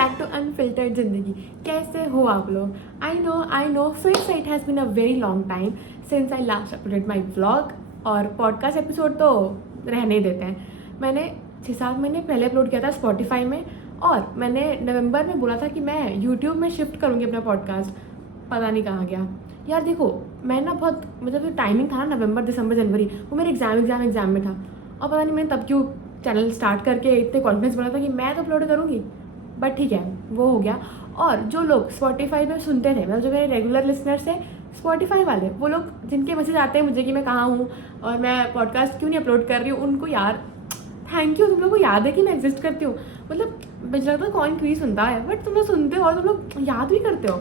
Back to unfiltered जिंदगी। कैसे हो आप लोग? आई नो फिर से it has been a very long time since I last uploaded my vlog. और पॉडकास्ट एपिसोड तो रहने ही देते हैं। मैंने 6-7 महीने पहले अपलोड किया था स्पॉटिफाई में, और मैंने नवंबर में बोला था कि मैं यूट्यूब में शिफ्ट करूँगी अपना पॉडकास्ट। पता नहीं कहाँ गया यार। देखो मैं ना बहुत मतलब जो टाइमिंग था ना, नवंबर दिसंबर जनवरी, वो मेरे एग्ज़ाम में था। और पता नहीं मैंने तब क्यों चैनल स्टार्ट करके इतने कॉन्फिडेंस बना था कि मैं तो अपलोड करूँगी। बट ठीक है, वो हो गया। और जो लोग स्पॉटिफाई में सुनते थे, मतलब जो मेरे रेगुलर लिसनर्स है स्पॉटिफाई वाले, वो लोग जिनके मैसेज आते हैं मुझे कि मैं कहाँ हूँ और मैं पॉडकास्ट क्यों नहीं अपलोड कर रही हूँ, उनको यार थैंक यू। तुम लोग को याद है कि मैं एग्जिस्ट करती हूँ। मतलब मुझे लगता है कौन क्यों सुनता है, बट तुम लोग सुनते हो और तुम लोग याद भी करते हो।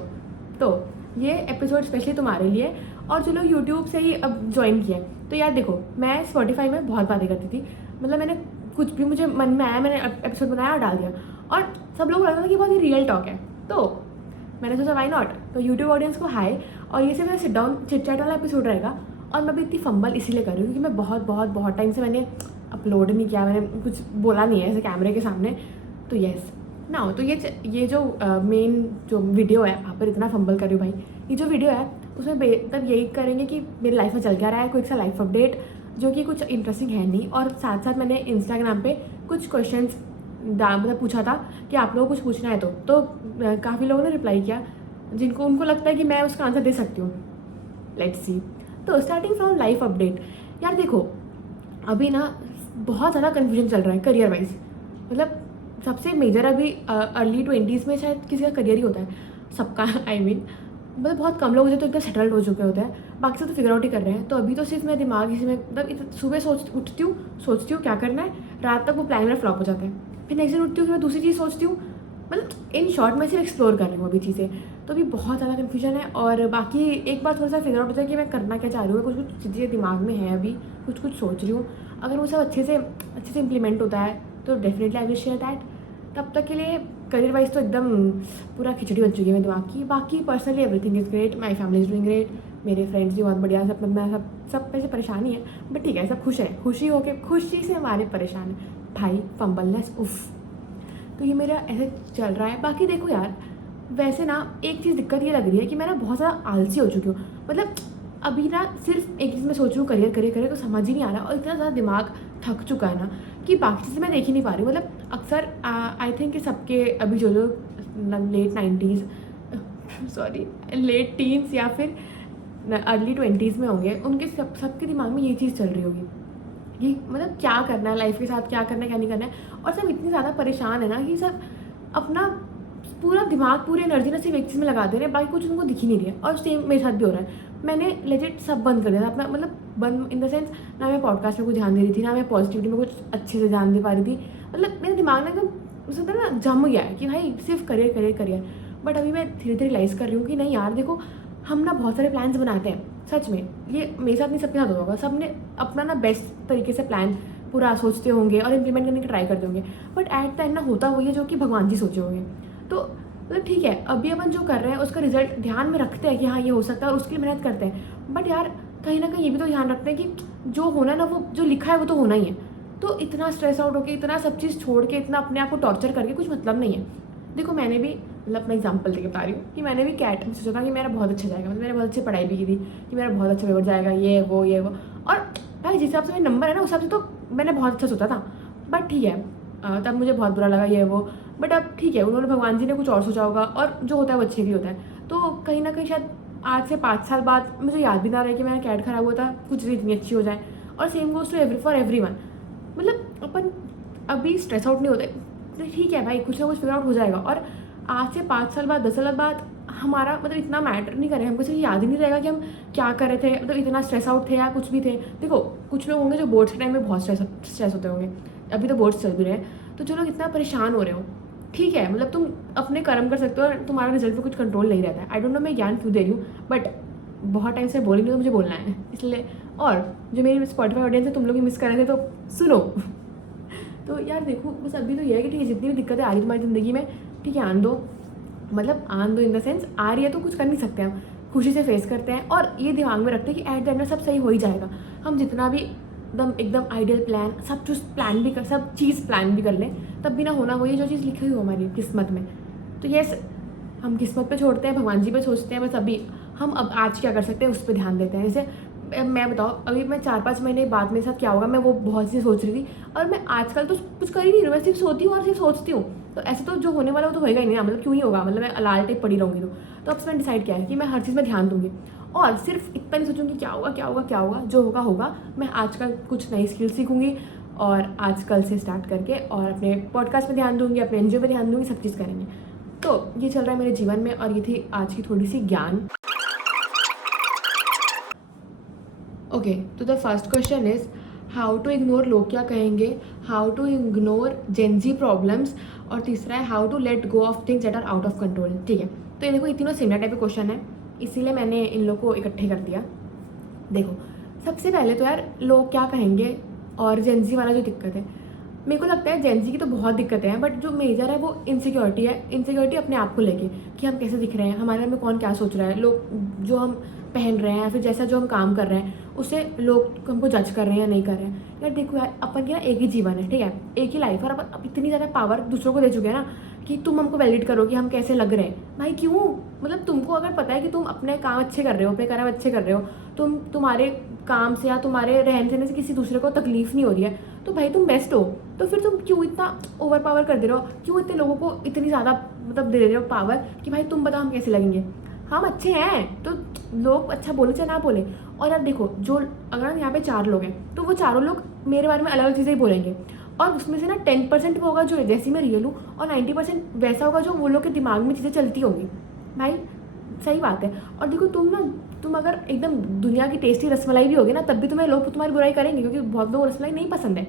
तो ये एपिसोड स्पेशली तुम्हारे लिए, और जो लोग यूट्यूब से ही अब ज्वाइन किए। तो यार देखो, मैं स्पॉटिफाई में बहुत बातें करती थी। मतलब मैंने कुछ भी मुझे मन में आया, मैंने एपिसोड बनाया और डाल दिया, और सब लोग लगता था कि बहुत ही रियल टॉक है। तो मैंने सोचा वाई नॉट। तो यूट्यूब ऑडियंस को हाई, और ये से मेरा सिट डाउन चिट चैट वाला एपिसोड रहेगा। और मैं भी इतनी फंबल इसीलिए कर रही हूँ क्योंकि मैं बहुत टाइम से मैंने अपलोड नहीं किया, मैंने कुछ बोला नहीं है ऐसे कैमरे के सामने। तो येस ना, तो ये जो मेन जो वीडियो है, वहाँ पर इतना फंबल कर रही हूँ भाई। ये जो वीडियो है उसमें तब यही करेंगे कि मेरी लाइफ में चल क्या रहा है, कोई सा लाइफ अपडेट जो कि कुछ इंटरेस्टिंग है नहीं। और साथ साथ मैंने इंस्टाग्राम पे कुछ क्वेश्चंस मतलब पूछा था कि आप लोगों को कुछ पूछना है तो काफ़ी लोगों ने रिप्लाई किया जिनको उनको लगता है कि मैं उसका आंसर दे सकती हूँ। Let's see. तो स्टार्टिंग फ्रॉम लाइफ अपडेट। यार देखो, अभी ना बहुत ज़्यादा कन्फ्यूजन चल रहा है करियर वाइज। मतलब सबसे मेजर अभी अर्ली 20s में शायद किसी का करियर ही होता है सबका। आई मीन मतलब बहुत कम लोग होते हैं तो एकदम सेटल्ड हो चुके होते हैं, बाकी सब तो फिगर आउट ही कर रहे हैं। तो अभी तो सिर्फ मैं दिमाग इसी में, मतलब सुबह उठती हूँ, सोचती हूँ क्या करना है, रात तक वो प्लान मेरा फ्लॉप हो जाते हैं। फिर नेक्स्ट दिन उठती हूँ, फिर मैं दूसरी चीज़ सोचती हूँ। मतलब इन शॉर्ट मैं सिर्फ एक्सप्लोर कर रही हूँ अभी चीज़ें। तो अभी बहुत ज़्यादा कन्फ्यूजन है। और बाकी एक बार थोड़ा सा फिगर आउट होता है कि मैं करना क्या चाह रही हूँ। कुछ चीज़ें दिमाग में है, अभी कुछ सोच रही हूँ। अगर वो सब अच्छे से इम्प्लीमेंट होता है तो definitely I will share that. तब तक के लिए करियर वाइज तो एकदम पूरा खिचड़ी बन चुकी है मेरे दिमाग की। बाकी personally everything is great, my family is doing great, मेरे फ्रेंड्स भी बहुत बढ़िया, सब पैसे परेशानी है बट ठीक है, सब खुश है। खुशी से हमारे परेशान है भाई, फंबलनेस उफ। तो ये मेरा ऐसे चल रहा है। बाकी देखो यार, वैसे ना एक चीज़ दिक्कत ये लग रही है कि मैं ना बहुत ज़्यादा आलसी हो चुकी हूँ। मतलब अभी ना सिर्फ एक चीज़ मैं सोच रही हूँ, करियर तो समझ ही नहीं आ रहा, और इतना ज़्यादा दिमाग थक चुका है ना कि बाकी चीज़ें मैं देख ही नहीं पा रही हूँ। मतलब अक्सर आई थिंक कि सबके अभी जो late 90s sorry late teens या फिर अर्ली 20s में होंगे, उनके सबके दिमाग में ये चीज़ चल रही होगी कि मतलब क्या करना है लाइफ के साथ, क्या करना है क्या नहीं करना है। और सब इतने ज़्यादा परेशान है ना कि सब अपना पूरा दिमाग, पूरी एनर्जी ना सिर्फ एक चीज़ में लगा दे रहे हैं, बाकी कुछ उनको दिख ही नहीं रही है। और सेम मेरे साथ भी हो रहा है। मैंने लेजिट सब बंद कर दिया था अपना, मतलब बंद इन द सेंस, ना मैं पॉडकास्ट में कुछ ध्यान दे रही थी, ना मैं पॉजिटिविटी में कुछ अच्छे से ध्यान दे पा रही थी। मतलब मेरे दिमाग में एकदम उसमें ना जम गया है कि भाई सिर्फ करियर। बट अभी मैं धीरे धीरे रियलाइज़ कर रही हूँ कि नहीं यार देखो, हम ना बहुत सारे प्लान्स बनाते हैं सच में। ये मेरे साथ नहीं, सबके साथ होगा। सब ने अपना ना बेस्ट तरीके से प्लान पूरा सोचते होंगे और इम्प्लीमेंट करने की ट्राई करते होंगे, बट एट द एंड ना होता वही है जो कि भगवान जी सोचे होंगे। तो मतलब ठीक है, अभी अपन जो कर रहे हैं उसका रिजल्ट ध्यान में रखते हैं कि हाँ ये हो सकता है, और उसके लिए मेहनत करते हैं। बट यार कहीं ना कहीं ये भी तो ध्यान रखते हैं कि जो होना है ना, वो जो लिखा है वो तो होना ही है। तो इतना स्ट्रेस आउट होकर, इतना सब चीज़ छोड़ के, इतना अपने आप को टॉर्चर करके कुछ मतलब नहीं है। देखो मैंने भी, मतलब अपना एग्जाम्पल देके बता रही हूँ कि मैंने भी कैट में सोचा था कि मेरा बहुत अच्छा जाएगा, मतलब मैंने बहुत अच्छी पढ़ाई भी की थी कि मेरा बहुत अच्छा पेपर जाएगा, ये वो। और भाई जिस हिसाब से मेरे नंबर है ना, उस हिसाब से तो मैंने बहुत अच्छा सोचा था। बट ठीक है, तब मुझे बहुत बुरा लगा ये वो। बट अब ठीक है, उन्होंने, भगवान जी ने कुछ और सोचा होगा, और जो होता है वो अच्छे भी होता है। तो कहीं ना कहीं शायद आज से 5 साल बाद मुझे याद भी ना रहे कि मेरा कैट खराब हुआ था, कुछ चीज़ इतनी अच्छी हो जाए। और same goes to for everyone. मतलब अपन अभी स्ट्रेस आउट नहीं होते, तो ठीक है भाई, कुछ ना कुछ फिगर आउट हो जाएगा। और आज से 5 साल बाद, 10 साल बाद हमारा मतलब इतना मैटर नहीं करेगा, हमको सिर्फ याद ही नहीं रहेगा कि हम क्या कर रहे थे, मतलब इतना स्ट्रेस आउट थे या कुछ भी थे। देखो कुछ लोग होंगे जो बोर्ड्स के टाइम में बहुत स्ट्रेस होते होंगे, अभी तो बोर्ड्स चल भी रहे हैं। तो जो लोग इतना परेशान हो रहे हो, ठीक है, मतलब तुम अपने कर्म कर सकते हो और तुम्हारा रिजल्ट पे कुछ कंट्रोल नहीं रहता है। आई डोंट नो मैं ज्ञान क्यों दे रही हूँ, बट बहुत टाइम से बोली नहीं, तो मुझे बोलना है इसलिए। और जो मेरी स्पॉटिफाई ऑडियंस है, तुम लोग ही मिस कर रहे थे तो सुनो। तो यार देखो, बस अभी तो ये है कि ठीक है, जितनी भी दिक्कतें आ रही तुम्हारी ज़िंदगी में, ठीक है आन दो। मतलब आन दो इन द सेंस, आ रही है तो कुछ कर नहीं सकते, हम खुशी से फेस करते हैं। और ये दिमाग में रखते हैं कि एट द एंड में सब सही हो ही जाएगा। हम जितना भी एकदम आइडियल प्लान, सब चीज़ प्लान भी कर लें, तब भी ना होना वही जो चीज़ लिखी हुई हो हमारी किस्मत में। तो यस, हम किस्मत पे छोड़ते हैं, भगवान जी पे सोचते हैं, बस अभी हम अब आज क्या कर सकते हैं उस पर ध्यान देते हैं। जैसे मैं बताओ, अभी मैं 4-5 महीने बाद मेरे साथ क्या होगा, मैं वो बहुत सी सोच रही थी, और मैं आजकल तो कुछ कर ही नहीं रही, मैं सिर्फ सोती हूँ और सिर्फ सोचती हूँ। तो ऐसे तो जो होने वाला वो तो होएगा ही नहीं ना, मतलब क्यों ही होगा, मतलब मैं लाल टेप पड़ी रहूँगी। तो अब से मैंने डिसाइड किया है कि मैं हर चीज़ में ध्यान दूँगी, और सिर्फ इतना नहीं सोचूंगी क्या होगा क्या होगा क्या होगा, जो होगा होगा। मैं आजकल कुछ नई स्किल सीखूंगी, और आजकल से स्टार्ट करके और अपने पॉडकास्ट पे ध्यान दूंगी, अपने एनजीओ पे ध्यान दूंगी, सब चीज़ करेंगे। तो ये चल रहा है मेरे जीवन में, और ये थी आज की थोड़ी सी ज्ञान। ओके, तो the first question is how to ignore लोग क्या कहेंगे, how to ignore Gen Z problems, और तीसरा है how to let go of things that are out of control. ठीक है, तो ये देखो, ये तीनों सिमिलर टाइप के क्वेश्चन है, इसीलिए मैंने इन लोग को इकट्ठे कर दिया। देखो, सबसे पहले तो यार लोग क्या कहेंगे और जेंजी वाला जो दिक्कत है, मेरे को लगता है जेंजी की तो बहुत दिक्कतें हैं, बट जो मेजर है वो इनसिक्योरिटी है। इनसिक्योरिटी अपने आप को लेके, कि हम कैसे दिख रहे हैं, हमारे बारे में कौन क्या सोच रहा है, लोग जो हम पहन रहे हैं या फिर जैसा जो हम काम कर रहे हैं उससे लोग हमको जज कर रहे हैं या नहीं कर रहे हैं। यार देखो यार, अपन की ना एक ही जीवन है, ठीक है, एक ही लाइफ, और अपन अब इतनी ज़्यादा पावर दूसरों को दे चुके हैं ना कि तुम हमको वैलिडेट करो कि हम कैसे लग रहे हैं। भाई क्यों, मतलब तुमको अगर पता है कि तुम अपने काम अच्छे कर रहे हो, अपने कर्म अच्छे कर रहे हो, तुम्हारे काम से या तुम्हारे रहन सहने से किसी दूसरे को तकलीफ नहीं हो रही है, तो भाई तुम बेस्ट हो। तो फिर तुम क्यों इतना ओवर पावर कर दे रहे हो, क्यों इतने लोगों को इतनी ज़्यादा मतलब दे रहे हो पावर कि भाई तुम बताओ हम कैसे लगेंगे। हम अच्छे हैं तो लोग अच्छा बोले चाहे ना बोले। और यार देखो, जो अगर यहाँ पे 4 लोग हैं तो वो चारों लोग मेरे बारे में अलग अलग चीज़ें ही बोलेंगे, और उसमें से ना 10% वो होगा जो जैसी मैं रियल हूँ, और 90% वैसा होगा जो वो लोग के दिमाग में चीज़ें चलती होंगी। भाई सही बात है। और देखो तुम अगर एकदम दुनिया की टेस्टी रसमलाई भी होगी ना, तब भी तुम्हें लोग तुम्हारी बुराई करेंगे, क्योंकि बहुत लोग रसमलाई नहीं पसंद है।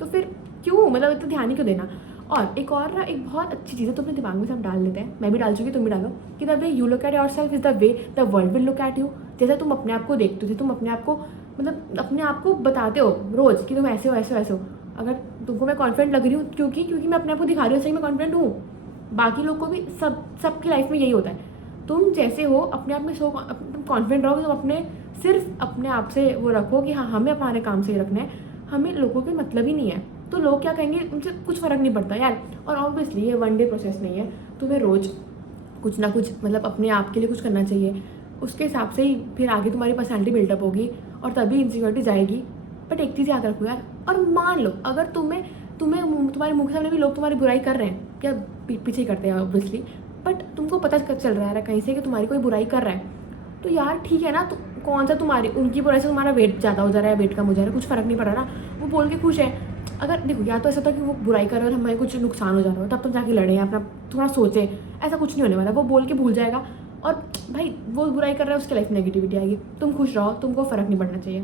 तो फिर क्यों, मतलब इतना ध्यान ही क्यों देना। और एक और ना, एक बहुत अच्छी चीज़ है, तो अपने दिमाग में सब डाल देते हैं, मैं भी डाल चुकी, तुम भी डालो, कि the way you look at your self is the way the world will look at you. जैसे तुम अपने आप को देखते हो, तुम अपने आप को मतलब अपने आप को बताते हो रोज़ कि तुम ऐसे हो ऐसे हो ऐसे हो। अगर तुमको मैं कॉन्फिडेंट लग रही हूँ, क्योंकि मैं अपने आप को दिखा रही हूँ सही मैं कॉन्फिडेंट हूँ। बाकी लोग को भी सबकी लाइफ में यही होता है। तुम जैसे हो अपने आप में तुम कॉन्फिडेंट रहो, तुम अपने सिर्फ अपने आप से वो रखो कि हाँ हमें अपने काम से ही रखना है, हमें लोगों के मतलब ही नहीं है। तो लोग क्या कहेंगे उनसे कुछ फ़र्क नहीं पड़ता यार। और ऑब्वियसली ये वन डे प्रोसेस नहीं है, तुम्हें रोज़ कुछ ना कुछ मतलब अपने आप के लिए कुछ करना चाहिए, उसके हिसाब से ही फिर आगे तुम्हारी पर्सनैलिटी बिल्डअप होगी, और तभी इनसिक्योरिटी जाएगी। बट एक चीज़ याद रखो यार, और मान लो अगर तुम्हारे मुँह के सामने भी लोग तुम्हारी बुराई कर रहे हैं, क्या पीछे करते हैं ऑब्वियसली, बट तुमको पता चल रहा है कहीं से कि तुम्हारी कोई बुराई कर रहा है, तो यार ठीक है ना। तो कौन सा तुम्हारी उनकी बुराई से तुम्हारा वेट ज़्यादा हो जा रहा है, वेट कम हो जा रहा है, कुछ फ़र्क नहीं पड़ रहा ना, वो बोल के खुश है। अगर देखो, या तो ऐसा था कि वो बुराई कर रहे हो और हमें कुछ नुकसान हो जा रहा हो, तब तुम जाके लड़ें, अपना थोड़ा सोचें। ऐसा कुछ नहीं होने वाला, वो बोल के भूल जाएगा, और भाई वो बुराई कर रहा है उसकी लाइफ में नेगेटिविटी आएगी। तुम खुश रहो, तुमको फ़र्क नहीं पड़ना चाहिए।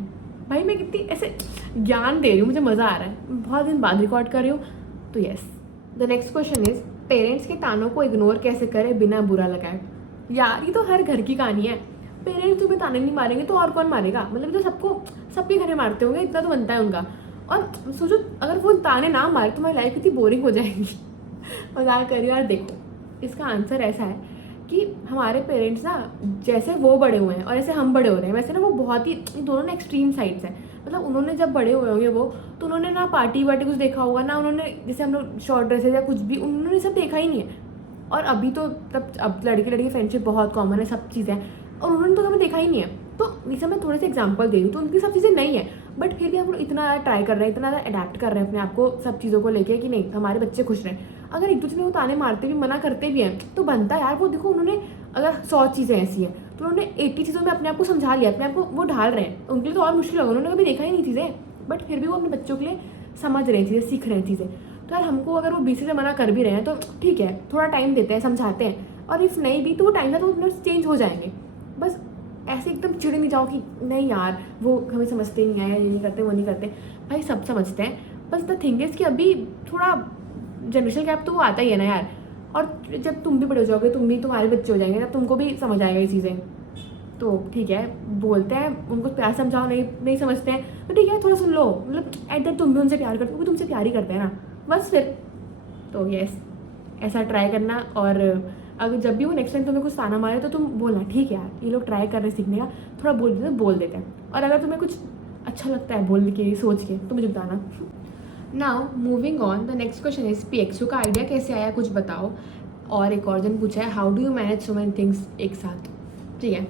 भाई मैं कितनी ऐसे ज्ञान दे रही हूँ, मुझे मज़ा आ रहा है, बहुत दिन बाद रिकॉर्ड कर रही हूँ। तो yes, the next question is parents के तानों को इग्नोर कैसे करें बिना बुरा लगाए। यार ये तो हर घर की कहानी है, पेरेंट्स तुम्हें ताने नहीं मारेंगे तो और कौन मारेगा, मतलब तो सबके घर में मारते होंगे, इतना तो बनता है उनका। और सोचो अगर वो ताने ना मारे तुम्हारी लाइफ कितनी बोरिंग हो जाएगी। मजाक करिए यार। देखो इसका आंसर ऐसा है कि हमारे पेरेंट्स ना जैसे वो बड़े हुए हैं और जैसे हम बड़े हो रहे हैं, वैसे ना वो बहुत ही दोनों ना एक्सट्रीम साइड्स हैं। मतलब उन्होंने जब बड़े हुए होंगे वो, तो उन्होंने ना पार्टी वार्टी कुछ देखा होगा ना, उन्होंने जैसे हम लोग शॉर्ट ड्रेसेस या कुछ भी उन्होंने सब देखा ही नहीं है। और अभी तो तब अब लड़की लड़की फ्रेंडशिप बहुत कॉमन है, सब चीज़ें, और उन्होंने तो कभी देखा ही नहीं है। तो इसे मैं थोड़े से एग्जांपल दे रही हूँ, तो उनकी सब चीज़ें नहीं है, बट फिर भी हम लोग इतना ज़्यादा ट्राई कर रहे हैं, इतना ज़्यादा अडेप्ट कर रहे हैं अपने आप को सब चीज़ों को लेके कि नहीं हमारे बच्चे खुश रहें। अगर एक दूसरे को ताने मारते भी, मना करते भी हैं, तो बनता है यार। वो देखो उन्होंने अगर 100 चीज़ें ऐसी हैं तो उन्होंने 80 चीज़ों में अपने आप को समझा लिया, अपने आप को वो ढाल रहे हैं। उनके लिए तो और मुश्किल होगा, उन्होंने कभी देखा ही नहीं चीज़ें, बट फिर भी वो अपने बच्चों के लिए समझ रहे हैं चीज़ें, सीख रहे हैं चीज़ें। तो यार हमको अगर वो बीच से मना कर भी रहे हैं तो ठीक है, थोड़ा टाइम देते हैं, समझाते हैं, और इफ़ नहीं भी तो वो टाइम था तो चेंज हो जाएंगे। बस ऐसे एकदम चिढ़ नहीं जाओ कि नहीं यार वो हमें समझते नहीं है, ये नहीं करते वो नहीं करते। भाई सब समझते हैं, बस द थिंग इज़ कि अभी थोड़ा जनरेशन गैप तो वो आता ही है ना यार। और जब तुम भी बड़े हो जाओगे, तुम भी तुम्हारे बच्चे हो जाएंगे, तब तुमको भी समझ आएगा ये चीज़ें। तो ठीक है, बोलते हैं उनको प्यार समझाओ, नहीं समझते हैं तो ठीक है, थोड़ा सुन लो, मतलब एट दैट तुम भी उनसे प्यार करते हो, तुमसे प्यार ही करते हैं ना, बस फिर। तो यस, ऐसा ट्राई करना। और अगर जब भी वो नेक्स्ट टाइम तुम्हें कुछ ताना मारे तो तुम बोलना ठीक है यार, ये लोग ट्राई कर रहे सीखने का, थोड़ा बोल देते हैं। और अगर तुम्हें कुछ अच्छा लगता है बोल के सोच के तो मुझे बताना। Now moving on, the next question is PXU का आइडिया कैसे आया, कुछ बताओ। और एक और जन पूछा है how do you manage so many things एक साथ। ठीक है,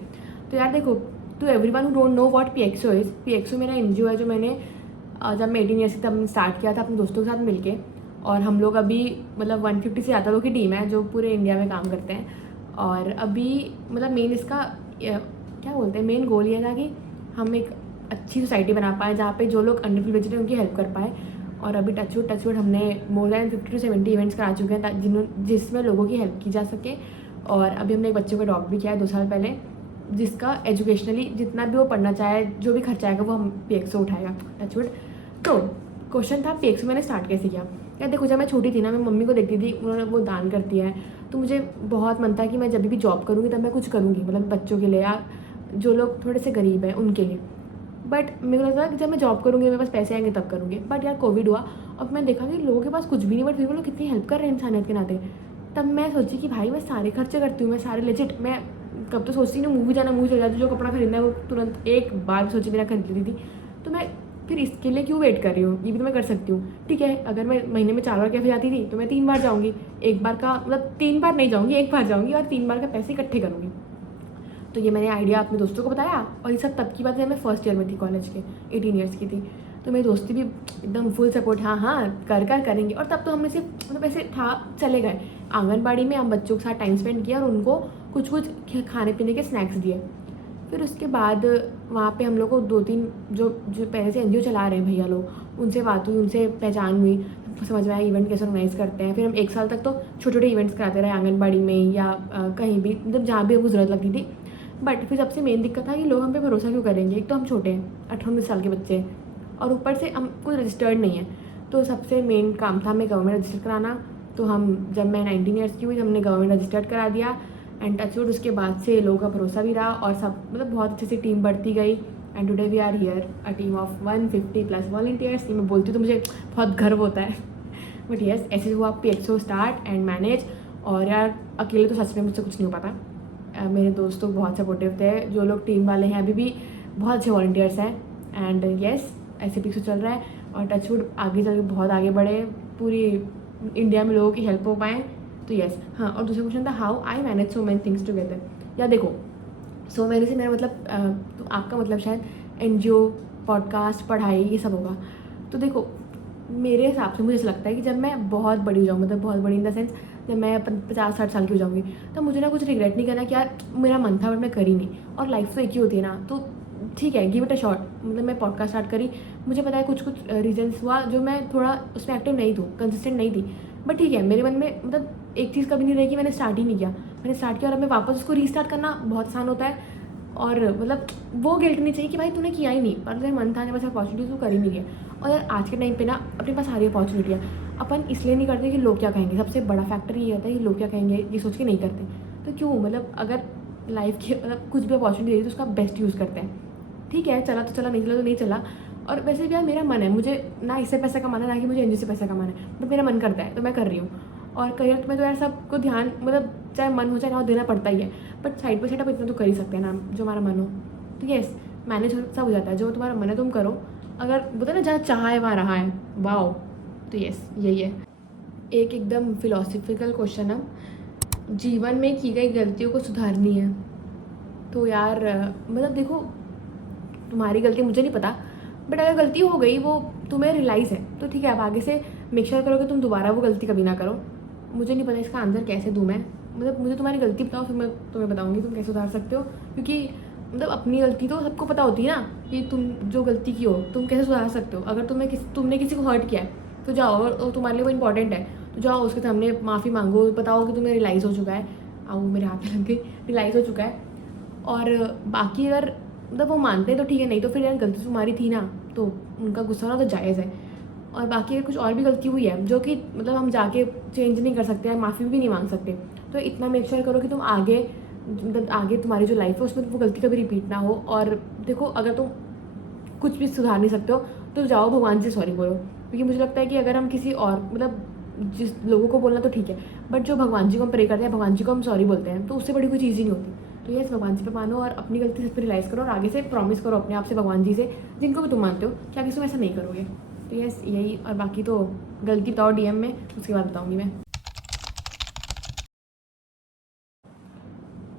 तो यार देखो, to everyone who don't know what PXO is, PXO मेरा NGO है जो मैंने जब मैं 18 ईयर्स की तब स्टार्ट किया था अपने दोस्तों के साथ मिलके। और हम लोग अभी मतलब 150 से ज़्यादा लोग की टीम है जो पूरे इंडिया में काम करते हैं। और अभी मतलब मेन इसका क्या बोलते हैं, मेन गोल ये था कि हम एक अच्छी सोसाइटी बना पाए जहाँ पे जो लोग अंडर प्रिविलेज्ड हैं उनकी हेल्प कर पाए। और अभी टचवुड हमने मोर दैन 50 to 70 इवेंट्स करा चुके हैं जिसमें लोगों की हेल्प की जा सके। और अभी हमने एक बच्चे को अडॉप्ट भी किया है 2 साल पहले, जिसका एजुकेशनली जितना भी वो पढ़ना चाहे, जो भी खर्चा आएगा वो हम PXO उठाएगा टचवुड। तो क्वेश्चन था PXO मैंने स्टार्ट कैसे किया। यार देखो, जब मैं छोटी थी ना, मैं मम्मी को देखती थी, उन्होंने वो दान कर दिया है, तो मुझे बहुत मन था कि मैं जब भी जॉब करूँगी तब मैं कुछ करूँगी, मतलब बच्चों के लिए या जो लोग थोड़े से गरीब हैं उनके लिए। बट मेरे को लगता है कि जब मैं जॉब करूँगी, मेरे पास पैसे आएंगे तब करूँगी। बट यार कोविड हुआ और मैं देखा कि लोगों के पास कुछ भी नहीं, बट फिर वो लोग कितनी हेल्प कर रहे हैं इंसानियत के नाते। तब मैं सोची कि भाई मैं सारे खर्चे करती हूँ, मैं सारे लेजिट, मैं कब तो सोचती हूँ मूवी जाना, मूवी चल जाती, जो कपड़ा खरीदना है वो तुरंत एक बार सोची बिना खरीद लेती थी। तो मैं फिर इसके लिए क्यों वेट कर रही हूँ, ये भी तो मैं कर सकती हूँ। ठीक है, अगर मैं महीने में 4 बार कैफे जाती थी तो मैं 3 बार जाऊँगी, एक बार का मतलब 3 बार नहीं जाऊँगी, एक बार जाऊँगी और 3 बार का पैसे इकट्ठे करूँगी। तो ये मैंने आइडिया अपने दोस्तों को बताया। और ये सब तब की बात है, मैं फर्स्ट ईयर में थी कॉलेज के, 18 ईयर्स की थी। तो मेरी दोस्ती भी एकदम फुल सपोर्ट, हाँ करेंगे। और तब तो हमने सिर्फ मतलब ऐसे था, चले गए आंगनबाड़ी में, हम बच्चों के साथ टाइम स्पेंड किया और उनको कुछ खाने पीने के स्नैक्स दिए। फिर उसके बाद वहाँ पे हम लोग को 2-3 जो पहले से NGO चला रहे हैं भैया लोग, उनसे बात हुई, उनसे पहचान हुई, समझ में आया इवेंट कैसे ऑर्गेनाइज़ करते हैं। फिर हम 1 साल तक तो छोटे छोटे इवेंट्स कराते रहे आंगनबाड़ी में या कहीं भी, मतलब जहाँ भी हमको ज़रूरत लगती थी। बट फिर सबसे मेन दिक्कत था कि लोग हम पे भरोसा क्यों करेंगे। एक तो हम छोटे हैं, 18-19 साल के बच्चे, और ऊपर से हम कोई रजिस्टर्ड नहीं है। तो सबसे मेन काम था हमें गवर्नमेंट रजिस्टर कराना। तो जब मैं 19 ईयर्स की हुई, हमने गवर्नमेंट रजिस्टर्ड करा दिया। एंड टचवुड उसके बाद से लोगों का भरोसा भी रहा और सब मतलब बहुत अच्छे से टीम बढ़ती गई। And today we are here a team of 150+ volunteers. ये मैं बोलती हूँ तो मुझे बहुत गर्व होता है। बट येस, ऐसे हुआ PXO स्टार्ट एंड मैनेज। और यार अकेले तो सच में मुझसे कुछ नहीं हो पाता। मेरे दोस्त तो बहुत सपोर्टिव थे, जो लोग टीम वाले हैं अभी भी बहुत अच्छे वॉलंटियर्स हैं। एंड येस, ऐसे PXO चल रहा है और टचवुड आगे चल के बहुत आगे बढ़े, पूरी इंडिया में लोगों की हेल्प हो पाए। तो येस, हाँ। और दूसरा क्वेश्चन था how I manage so many things together. या देखो, सो मैनी से मेरा मतलब तो आपका मतलब शायद NGO, पॉडकास्ट, पढ़ाई, ये सब होगा। तो देखो, मेरे हिसाब से मुझे ऐसा लगता है कि जब मैं बहुत बड़ी हो जाऊँ, मतलब बहुत बड़ी इन द सेंस जब मैं 50-60 साल की हो जाऊँगी, तो मुझे ना कुछ रिग्रेट नहीं करना कि यार मेरा मन था बट मैं करी नहीं। और लाइफ तो एक ही होती है ना, तो ठीक है, गिव इट अ शॉट। मतलब मैं पॉडकास्ट स्टार्ट करी, मुझे पता है कुछ रीजन्स हुआ जो मैं थोड़ा उसमें एक्टिव नहीं थी, कंसिस्टेंट नहीं थी। बट ठीक है, मेरे मन में मतलब एक चीज़ कभी नहीं रही कि मैंने स्टार्ट ही नहीं किया। मैंने स्टार्ट किया और अब मैं वापस उसको रीस्टार्ट करना बहुत आसान होता है। और मतलब वो गिल्ट नहीं चाहिए कि भाई तूने किया ही नहीं, पर तेरा मन था, जब ऐसा अपॉर्चुनिटी तो कर ही नहीं गया। और यार आज के टाइम पे ना अपने पास सारी अपॉर्चुनिटियाँ, अपन इसलिए नहीं करते कि लोग क्या कहेंगे। सबसे बड़ा फैक्टर ये होता है कि लोग क्या कहेंगे, ये सोच के नहीं करते। तो क्यों, मतलब अगर लाइफ के मतलब कुछ भी अपॉर्चुनिटी दे तो उसका बेस्ट यूज़ करते हैं। ठीक है, चला तो चला, नहीं चला तो नहीं चला। और वैसे भी यार मेरा मन है, मुझे ना इससे पैसा कमाना, ना कि मुझे NGO से पैसा कमाना है, बट मेरा मन करता है तो मैं कर रही हूँ। और करियर में तो यार सबको ध्यान, मतलब चाहे मन हो चाहे ना हो, देना पड़ता ही है। बट साइड बाई साइड आप इतना तो कर ही सकते हैं ना, जो हमारा मन हो। तो येस, मैनेज सब हो जाता है, जो तुम्हारा मन है तुम करो। अगर बोलते ना जहाँ चाहा है वहाँ रहा है, वाओ। तो येस, यही है। एक एकदम फिलोसफिकल क्वेश्चन है, जीवन में की गई गलतियों को सुधारनी है। तो यार मतलब देखो, तुम्हारी गलती मुझे नहीं पता, बट अगर गलती हो गई वो तुम्हें रियलाइज़ है तो ठीक है, आप आगे से मेक श्योर करो कि तुम दोबारा वो गलती कभी ना करो। मुझे नहीं पता इसका आंसर कैसे दूँ मैं, मतलब मुझे तुम्हारी गलती बताओ, फिर मैं तुम्हें बताऊँगी तुम कैसे सुधार सकते हो। क्योंकि मतलब अपनी गलती तो सबको पता होती है ना, कि तुम जो गलती की हो तुम कैसे सुधार सकते हो। अगर तुमने किसी को हर्ट किया है तो जाओ, और तुम्हारे लिए वो इंपॉर्टेंट है तो जाओ उसके सामने माफ़ी मांगो, बताओ कि तुम्हें रियलाइज़ हो चुका है। आओ मेरे हाथ में लग गई, रियलाइज़ हो चुका है। और बाकी अगर मतलब वो मानते हैं तो ठीक है, नहीं तो फिर यार गलती तुम्हारी थी ना, तो उनका गुस्सा होना तो जायज़ है। और बाकी अगर कुछ और भी गलती हुई है जो कि मतलब हम जाके चेंज नहीं कर सकते हैं, माफ़ी भी नहीं मांग सकते, तो इतना मेक श्योर करो कि तुम आगे मतलब आगे तुम्हारी जो लाइफ है उसमें वो गलती कभी रिपीट ना हो। और देखो, अगर तुम कुछ भी सुधार नहीं सकते हो तो जाओ भगवान से सॉरी बोलो। क्योंकि मुझे लगता है कि अगर हम किसी और मतलब जिस लोगों को बोलना तो ठीक है, बट जो भगवान जी को हम प्रे करते हैं, भगवान जी को हम सॉरी बोलते हैं, तो उससे बड़ी कोई चीज़ ही नहीं होती। तो यस, भगवान जी पे मानो और अपनी गलती से रियलाइज़ करो और आगे से प्रॉमिस करो अपने आप से, भगवान जी से, जिनको भी तुम मानते हो, कि आगे से तुम ऐसा नहीं करोगे। तो यस, यही। और बाकी तो गलती बताओ DM में, उसके बाद बताऊँगी मैं।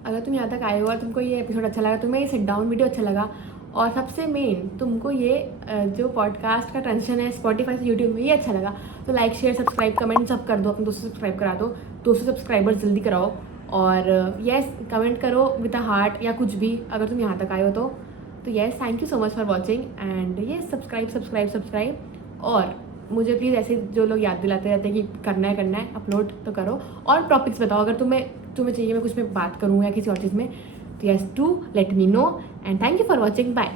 अगर तुम यहाँ तक आए हो और तुमको ये एपिसोड अच्छा लगा, तुम्हें ये सिट डाउन वीडियो अच्छा लगा, और सबसे मेन तुमको ये जो पॉडकास्ट का ट्रांजिशन है स्पॉटिफाई से यूट्यूब में ये अच्छा लगा, तो लाइक शेयर सब्सक्राइब कमेंट सब कर दो, अपने दोस्तों से सब्सक्राइब करा दो, 200 सब्सक्राइबर्स जल्दी कराओ। और यस कमेंट करो विद अ हार्ट या कुछ भी अगर तुम यहाँ तक आए हो तो yes thank you so much for watching and ये सब्सक्राइब। और मुझे प्लीज़ ऐसे जो लोग याद दिलाते रहते हैं कि करना है अपलोड तो करो, और टॉपिक्स बताओ अगर तुम्हें चाहिए मैं कुछ में बात करूँ या किसी और चीज़ में, तो yes to let me know and thank you for watching, bye.